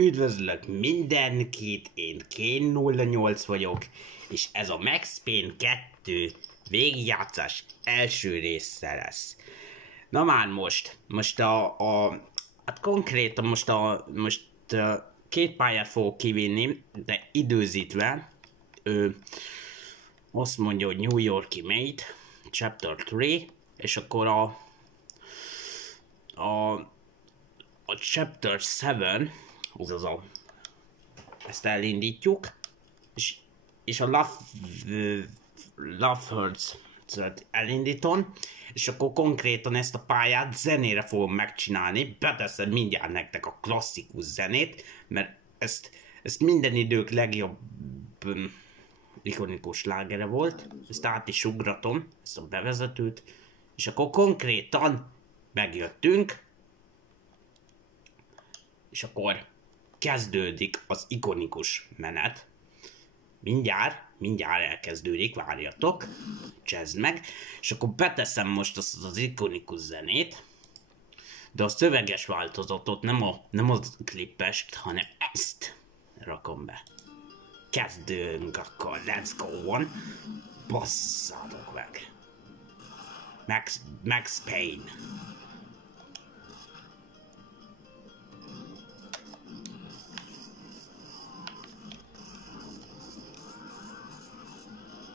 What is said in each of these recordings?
Üdvözlök mindenkit, én Kane08 vagyok, és ez a Max Payne 2 végigjátszás első része lesz. Na már most hát konkrétan most két pályát fogok kivinni, de időzítve. Azt mondja, hogy New York-i Made, Chapter 3, és akkor a Chapter 7, azaz ezt elindítjuk, és a Love Hurts elindítom, és akkor konkrétan ezt a pályát zenére fogom megcsinálni. Beteszem mindjárt nektek a klasszikus zenét, mert ezt minden idők legjobb ikonikus slágere volt. Ezt át is ugratom, ezt a bevezetőt, és akkor konkrétan megjöttünk, és akkor kezdődik az ikonikus menet. Mindjárt elkezdődik, várjatok, csezd meg, és akkor beteszem most az ikonikus zenét, de a szöveges változatot, nem a klippest, hanem ezt rakom be. Kezdünk akkor, let's go on, basszátok meg. Max Payne.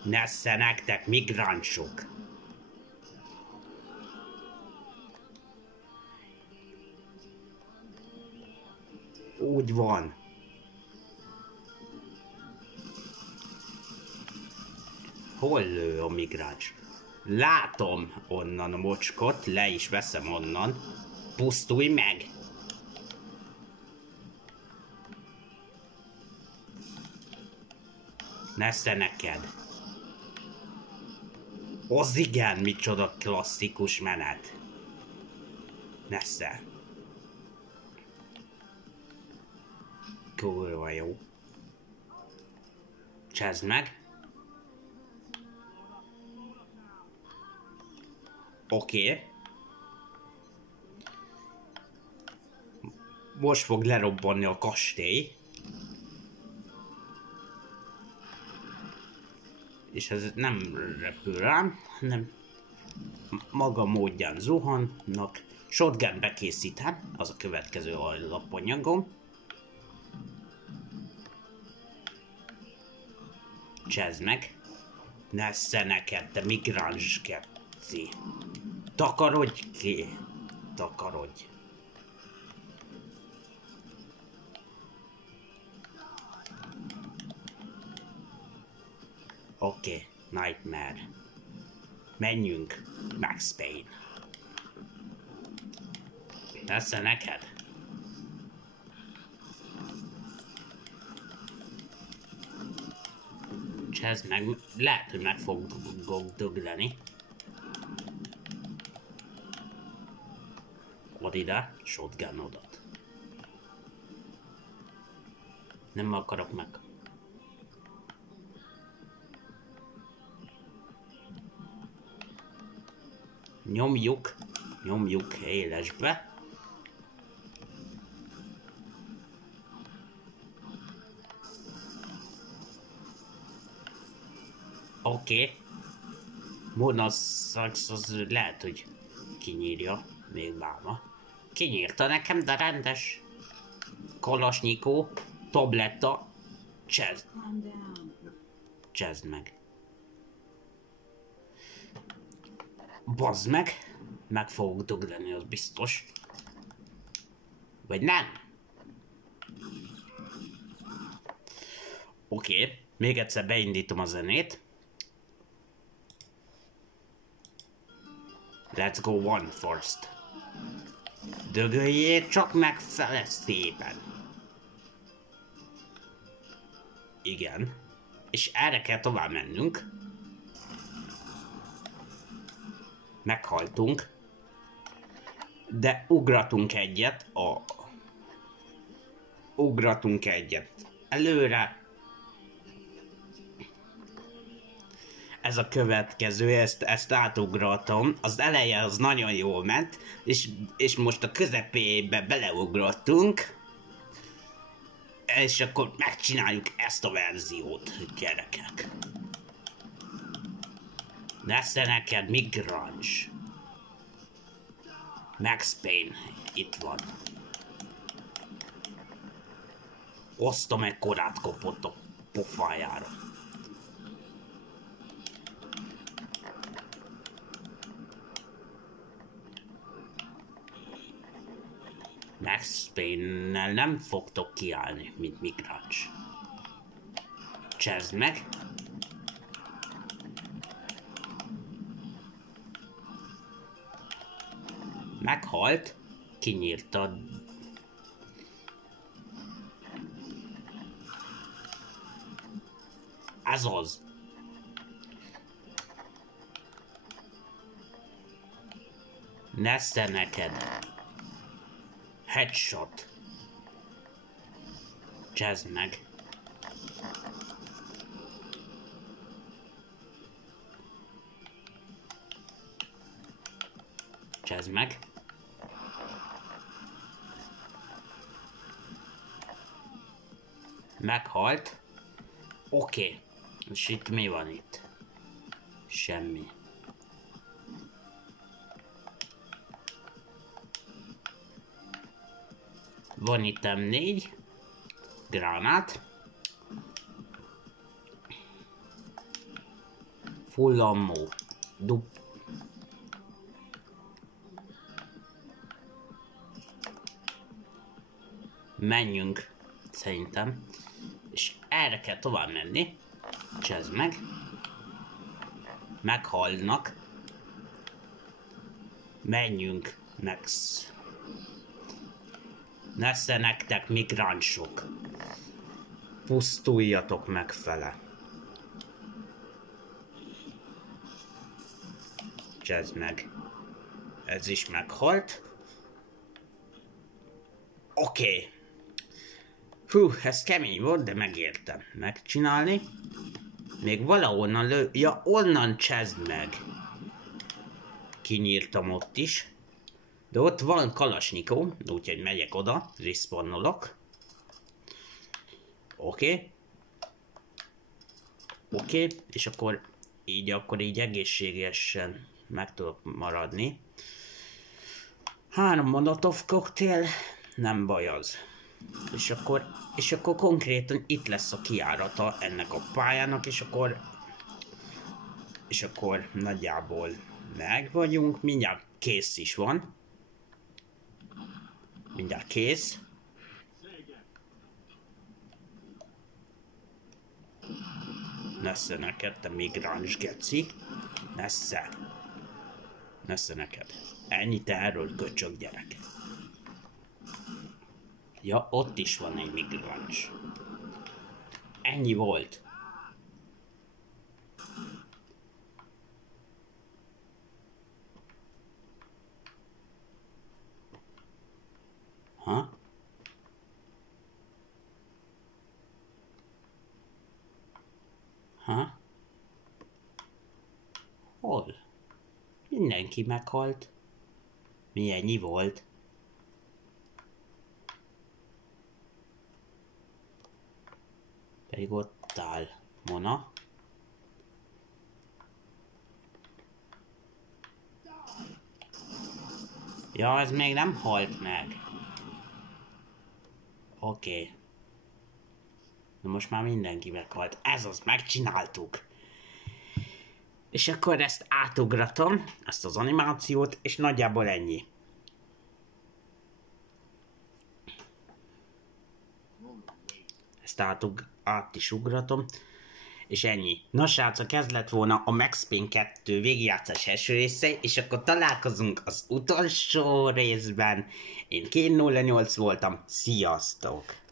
Nesze nektek, migránsok! Úgy van. Hol lő a migráns? Látom onnan a mocskot, le is veszem onnan. Pusztulj meg! Nesze neked! Az igen, micsoda klasszikus menet. Nesze. Kurva jó. Csezd meg. Oké. Most fog lerobbanni a kastély. És ez nem repül rám, hanem maga módján zuhannak. Shotgun bekészítem, az a következő alapanyagom. Csezd meg. Nesze neked, te migráns keci. Takarodj ki. Takarodj. Oké, Nightmare. Menjünk, Max Payne. Nesze neked? Csezd meg, lehet, hogy meg fogok dögleni. Ad ide, shotgunodat. Nem akarok meg. Nyomjuk élesbe. Oké. Mona Sachs az lehet, hogy kinyírja még máma. Kinyírta nekem, de rendes. Kalasnyikó, tabletta, csezd meg. Bazd meg fogok dögleni, az biztos. Vagy nem? Oké, még egyszer beindítom a zenét. Let's go one first. Dögöljél csak meg fele szépen. Igen. És erre kell tovább mennünk. Meghaltunk. De ugratunk egyet előre. Ez a következő, ezt átugratom. Az eleje az nagyon jól ment, és most a közepébe beleugrottunk. És akkor megcsináljuk ezt a verziót, gyerekek. Lesz neked migráns. Max Payne, itt van. Osztom ekkorát kopott a pofájára. Max Payne-nel nem fogtok kiállni, mint migráns. Csezd meg! Meghalt, kinyírtad. Ez az. Nesze neked. Headshot. Csezd meg. Csezd meg. Meghalt. Oké. És itt mi van itt? Semmi. Van itt 4 gránát. Full ammo. Menjünk, szerintem. És erre kell tovább menni. Csezd meg. Meghalnak. Menjünk, Max. Nesze nektek migránsok. Pusztuljatok megfele. Csezd meg. Ez is meghalt. Oké. Hú, ez kemény volt, de megértem megcsinálni. Még valahonnan ja, onnan csezd meg. Kinyírtam ott is. De ott van Kalasnyikov, úgyhogy megyek oda, respawnolok. Oké. És akkor így egészségesen meg tudok maradni. 3 Molotov koktél, nem baj az. És akkor konkrétan itt lesz a kijárata ennek a pályának, és akkor nagyjából meg vagyunk, mindjárt kész is van. Mindjárt kész. Nesze neked, te migráns geci. Nesze neked. Ennyit erről, köcsög gyerek. Ja, ott is van egy migráns. Ennyi volt. Ha? Ha? Hol? Mindenki meghalt. Mi ennyi volt? Pedig ott áll Mona. Ja, ez még nem halt meg. Oké. Na most már mindenki meghalt. Ez az, megcsináltuk. És akkor ezt átugratom, ezt az animációt, és nagyjából ennyi. Ezt át is ugratom, és ennyi. Na srácok, ez lett volna a Max Payne 2 végigjátszás első része, és akkor találkozunk az utolsó részben. Én Kane08 voltam, sziasztok!